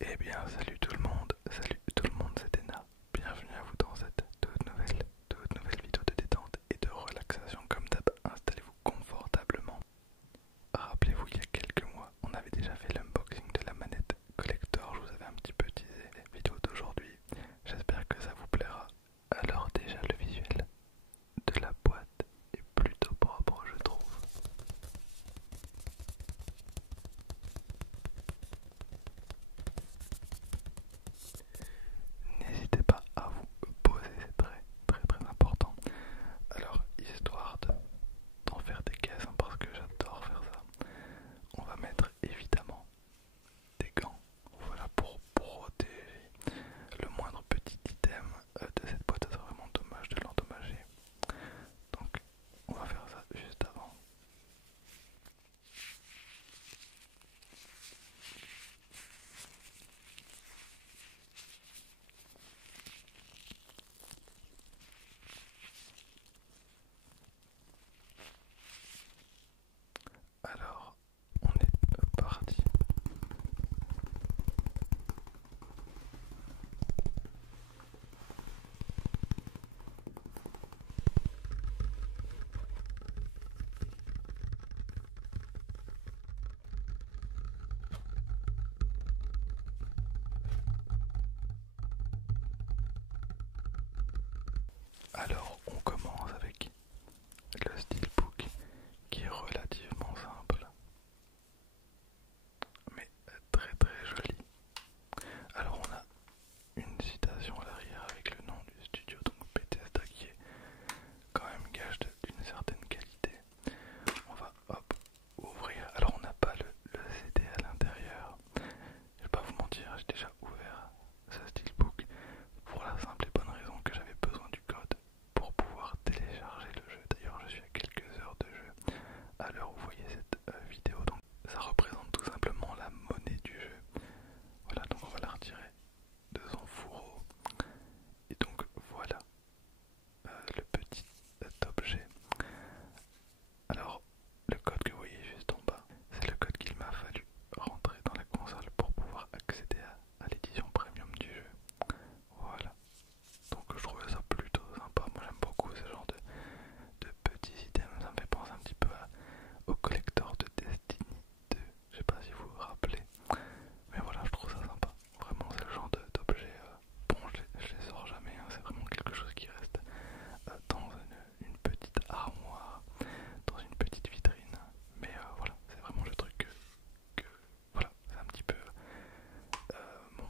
Eh bien, salut tout le monde, c'est Ena. Bienvenue à vous dans cette toute nouvelle vidéo de détente et de relaxation. Comme d'hab, installez-vous confortablement. Rappelez-vous, il y a quelques mois, on avait déjà fait l'unboxing de la manette collector. Je vous avais un petit peu teasé la vidéo d'aujourd'hui. J'espère que ça vous plaira. Alors déjà, le visuel de la boîte est plutôt propre, je trouve. N'hésitez pas à vous poser, c'est très important. Alors, histoire d'en faire des caisses, hein, parce que j'adore faire ça, on va mettre évidemment des gants. Voilà, pour protéger le moindre petit item de cette boîte. C'est vraiment dommage de l'endommager. Donc, on va faire ça juste avant. Alors, on est parti. Alors, on commence avec le steelbook qui est relativement simple, mais très joli. Alors, on a une citation à l'arrière avec le nom du studio, donc Bethesda, qui est quand même gage d'une certaine qualité. On va hop ouvrir. Alors, on n'a pas le CD à l'intérieur. Je vais pas vous mentir, j'ai déjà ouvert ce steelbook pour la simple et bonne raison que j'avais besoin du code pour pouvoir télécharger le jeu. D'ailleurs, je suis à quelques heures de jeu à l'heure où vous voyez cette vidéo, donc ça représente tout simplement la monnaie du jeu. Voilà, donc on va la retirer de son fourreau. Et donc voilà le petit objet. Alors, le code que vous voyez juste en bas, c'est le code qu'il m'a fallu rentrer dans la console pour pouvoir accéder à l'édition premium du jeu. Voilà. Donc je trouvais ça plutôt sympa. Moi j'aime beaucoup ce genre de petits items. Ça me fait penser un petit peu au collector de Destiny 2. Je sais pas si vous vous rappelez. Mais voilà, je trouve ça sympa. Vraiment, c'est le genre d'objet. Bon, je les sors jamais. Hein. C'est vraiment quelque chose qui reste dans une petite armoire, dans une petite vitrine. Mais voilà, c'est vraiment le truc voilà, c'est un petit peu mon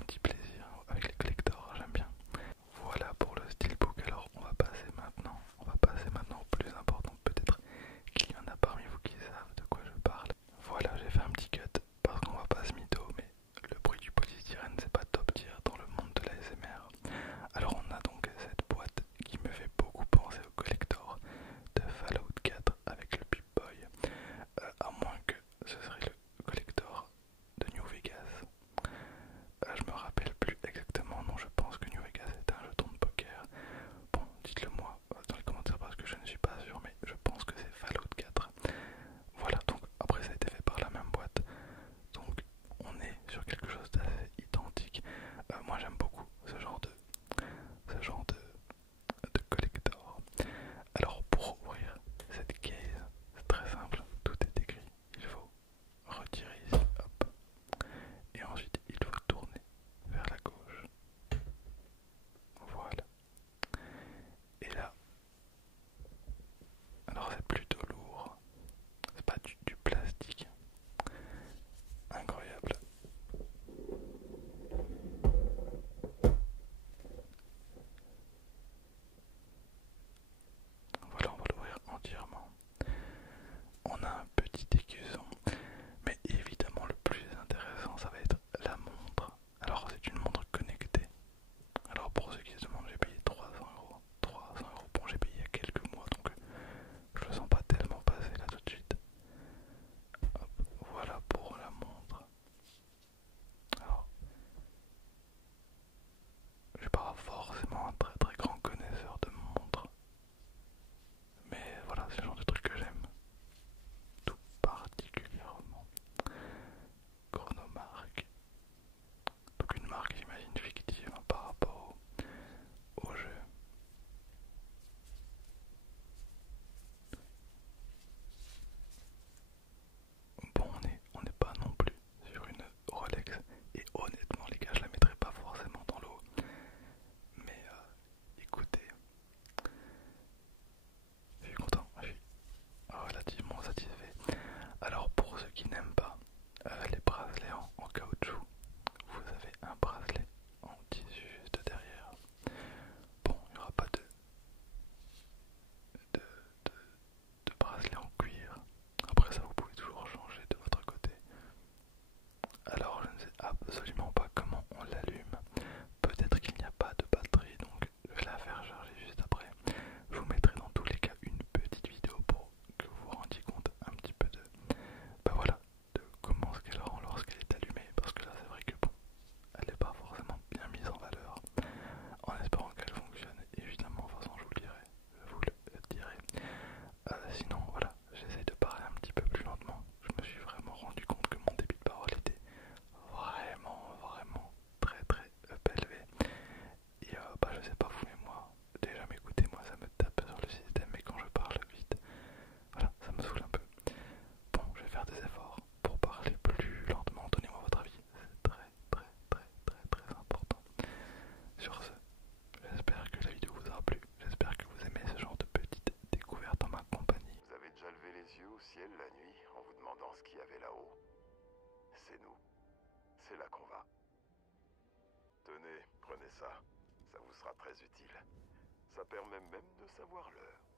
petit plaisir avec les collectors. J'aime bien. Voilà pour le steelbook. Alors on va passer maintenant au plus important. Peut-être qu'il y en a parmi vous qui savent de quoi je parle. Voilà, j'ai fait un petit cut parce qu'on va pas se mytho, mais le bruit du polystyrène c'est pas top tier dans le monde de la l'ASMR. Alors on a donc cette boîte qui me fait beaucoup penser au collector de Fallout 4 avec le Pip-Boy, à moins que ce serait le collector de New Vegas. Je me rappelle plus exactement, non, je pense que New Vegas est un jeton de poker. Bon, dites-le moi dans les commentaires parce que je ne suis pas sûr, mais je pense que c'est Fallout 4. Voilà, donc après ça a été fait par la même boîte, donc on est sur quelque chose d'assez identique. Moi j'aime beaucoup ce genre de collector. Alors pour ouvrir cette case, c'est très simple, tout est écrit. Il faut retirer ici, hop, et ensuite il faut tourner vers la gauche. Voilà. Et là, alors c'est plutôt lourd, c'est pas du plastique. Incroyable. Voilà, on va l'ouvrir entièrement. On a un petit écusson, mais évidemment le plus intéressant ça va être la C'est là qu'on va. Tenez, prenez ça. Ça vous sera très utile. Ça permet même de savoir l'heure.